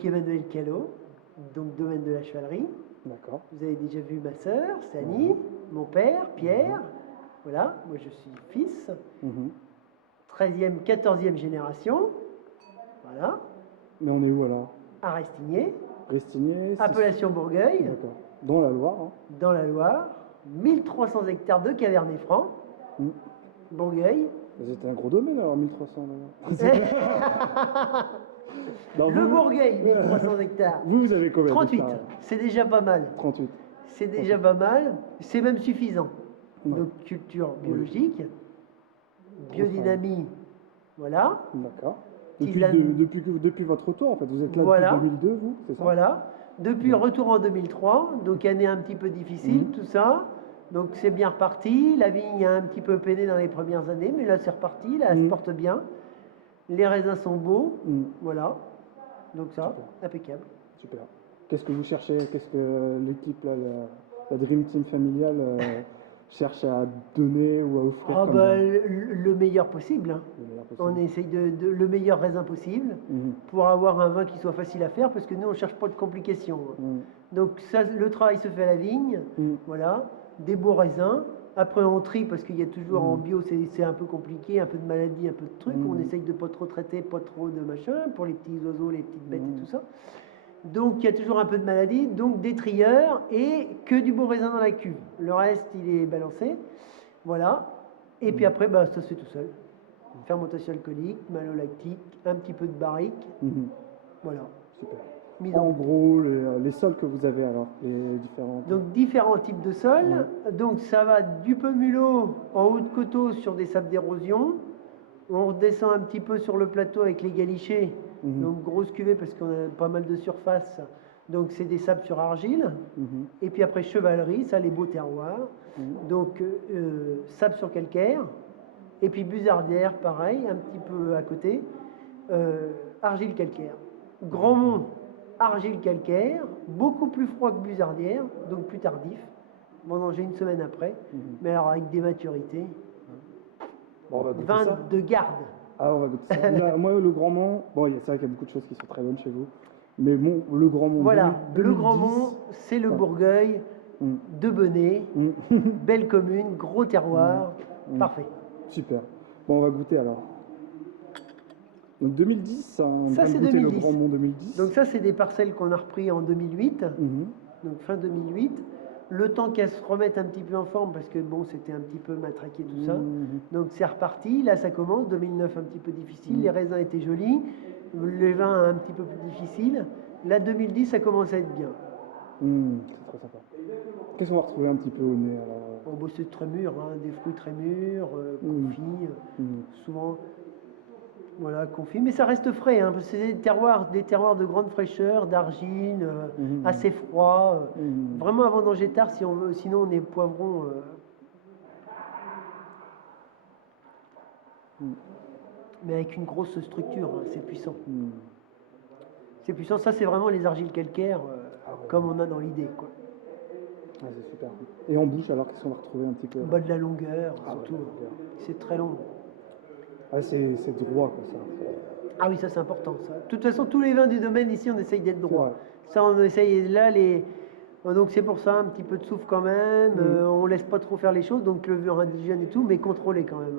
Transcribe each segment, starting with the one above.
Donc Emmanuel Callot, donc domaine de la chevalerie. D'accord. Vous avez déjà vu ma sœur, c'est Annie, mon père, Pierre. Voilà, moi je suis fils. 13e, 14e génération. Voilà. Mais on est où alors? À Restigné. Restigné. Appellation Bourgueil. D'accord. Dans la Loire. Hein. Dans la Loire. 1300 hectares de Cavernet Franc. Bourgueil. C'était un gros domaine alors, 1300 non, le Bourgueil, 1300 hectares. Vous avez combien 38, c'est déjà pas mal. 38. C'est déjà pas mal, c'est même suffisant. Ouais. Donc culture biologique, biodynamie, voilà. D'accord. Depuis votre retour, en fait, vous êtes là depuis 2002, vous, c'est ça? Voilà. Depuis le retour en 2003, donc année un petit peu difficile, tout ça. Donc c'est bien reparti. La vigne a un petit peu peiné dans les premières années, mais là c'est reparti, là elle se porte bien. Les raisins sont beaux, voilà. Donc ça, impeccable. Super. Qu'est-ce que vous cherchez? Qu'est-ce que l'équipe, la Dream Team familiale, cherche à donner ou à offrir le meilleur possible. Hein. Le meilleur possible. On essaye le meilleur raisin possible pour avoir un vin qui soit facile à faire, parce que nous on ne cherche pas de complications. Donc ça, le travail se fait à la vigne, voilà. Des beaux raisins. Après, on trie parce qu'il y a toujours en bio, c'est un peu compliqué, un peu de maladie, un peu de trucs. On essaye de pas trop traiter, pas trop de machin pour les petits oiseaux, les petites bêtes et tout ça. Donc, il y a toujours un peu de maladie, donc des trieurs et que du beau raisin dans la cuve. Le reste, il est balancé. Voilà. Et puis après, ça se fait tout seul. Fermentation alcoolique, malolactique, un petit peu de barrique. Voilà. Super. En gros, les sols que vous avez alors, les différents... Donc différents types de sols. Donc ça va du Pomulo en haut de coteau sur des sables d'érosion. On redescend un petit peu sur le plateau avec les galichets. Donc grosse cuvée parce qu'on a pas mal de surface. Donc c'est des sables sur argile. Et puis après chevalerie, ça les beaux terroirs. Donc sable sur calcaire. Et puis Buzardière, pareil, un petit peu à côté. Argile calcaire. Grandmont. Argile calcaire, beaucoup plus froid que Buzardière, donc plus tardif. Vendanger une semaine après, mais alors avec des maturités. Bon, on va goûter vin ça. De garde. Ah, on va goûter ça. Là, moi, le Grand Mont, bon, c'est vrai qu'il y a beaucoup de choses qui sont très bonnes chez vous, mais bon, le Grand Mont. Voilà, 2010, le Grand Mont, c'est le Bourgueil de Benay, belle commune, gros terroir, parfait. Super. Bon, on va goûter alors. Donc 2010, ça c'est 2010. Le Grand Mont 2010. Donc ça c'est des parcelles qu'on a repris en 2008, donc fin 2008. Le temps qu'elles se remettent un petit peu en forme parce que bon c'était un petit peu matraqué tout ça. Donc c'est reparti, là ça commence, 2009 un petit peu difficile, les raisins étaient jolis, les vins un petit peu plus difficiles. Là 2010 ça commence à être bien. C'est très sympa. Qu'est-ce qu'on va retrouver un petit peu au nez alors? Bon, c'est très mûr, hein, des fruits très mûrs, confits, souvent. Voilà, confit, mais ça reste frais, hein, parce que c'est des terroirs de grande fraîcheur, d'argile, assez froid. Vraiment à vendanger tard si on veut, sinon on est poivron. Mais avec une grosse structure, hein, c'est puissant. C'est puissant, ça c'est vraiment les argiles calcaires, comme on a dans l'idée, quoi. Ah, c'est super. Et en bouche alors, qu'est-ce qu'on va retrouver un petit peu? De la longueur, surtout. C'est très long. Ah, c'est droit, quoi, ça. Ah oui, ça c'est important. Ça. De toute façon, tous les vins du domaine ici, on essaye d'être droit. Ça, on essaye là donc c'est pour ça un petit peu de souffle quand même. On laisse pas trop faire les choses, donc levure indigène et tout, mais contrôlé quand même.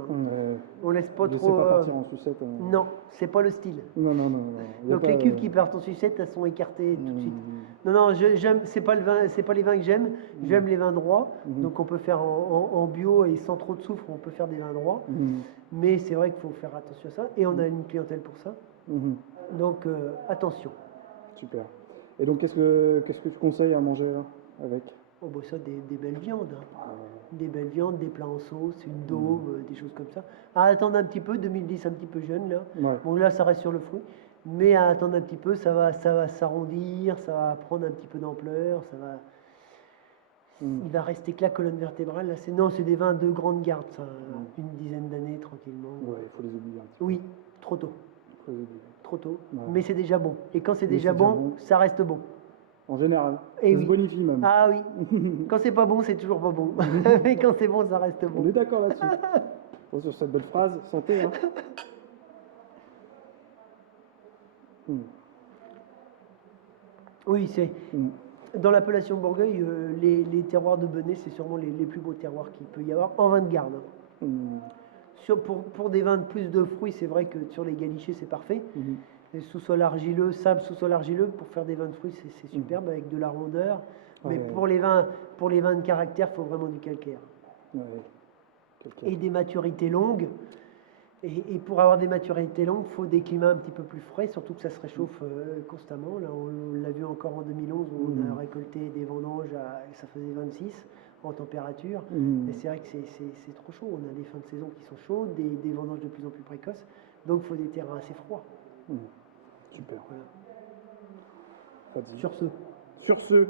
On laisse pas trop. Pas partir en sucette. Non, c'est pas le style. Non. Donc les cuves qui partent en sucette, elles sont écartées tout de suite. Non, j'aime. C'est pas les vins que j'aime. J'aime les vins droits. Donc on peut faire en bio et sans trop de soufre, on peut faire des vins droits. Mais c'est vrai qu'il faut faire attention à ça. Et on a une clientèle pour ça. Donc attention. Super. Et donc, qu'est-ce que tu conseilles à manger là, avec? Oh, bah ça, des belles viandes. Des belles viandes, des plats en sauce, une daube, des choses comme ça. À attendre un petit peu, 2010, un petit peu jeune là. Bon, là, ça reste sur le fruit. Mais à attendre un petit peu, ça va s'arrondir, ça va prendre un petit peu d'ampleur, ça va. Il va rester que la colonne vertébrale. Là, c'est des vins de grande garde, ça. Une dizaine d'années, tranquillement. Ouais, il faut les oublier un petit peu. Oui, trop tôt. Trop tôt, mais c'est déjà bon. Et quand c'est déjà bon, ça reste bon. En général, ça se bonifie même. Ah oui, quand c'est pas bon, c'est toujours pas bon. Mais quand c'est bon, ça reste bon. On est d'accord là-dessus. Bon, sur cette belle phrase, santé. Hein. Oui, c'est Mm. dans l'appellation Bourgueil, les terroirs de Benay, c'est sûrement les plus beaux terroirs qu'il peut y avoir en vin de garde, hein. Mm. Pour des vins de plus de fruits, c'est vrai que sur les galichés, c'est parfait. Mhm. Les sous-sols argileux, sable, sous-sol argileux, pour faire des vins de fruits, c'est superbe avec de la rondeur. Mais Ouais. pour les vins de caractère, il faut vraiment du calcaire. Ouais. Quelqu'un. Et des maturités longues. Et pour avoir des maturités longues, il faut des climats un petit peu plus frais, surtout que ça se réchauffe constamment. Là, on l'a vu encore en 2011 où on a récolté des vendanges, ça faisait 26 en température. Mm. Et c'est vrai que c'est trop chaud. On a des fins de saison qui sont chaudes, des vendanges de plus en plus précoces. Donc il faut des terrains assez froids. Mm. Super. Voilà. Fadi. Sur ce. Sur ce,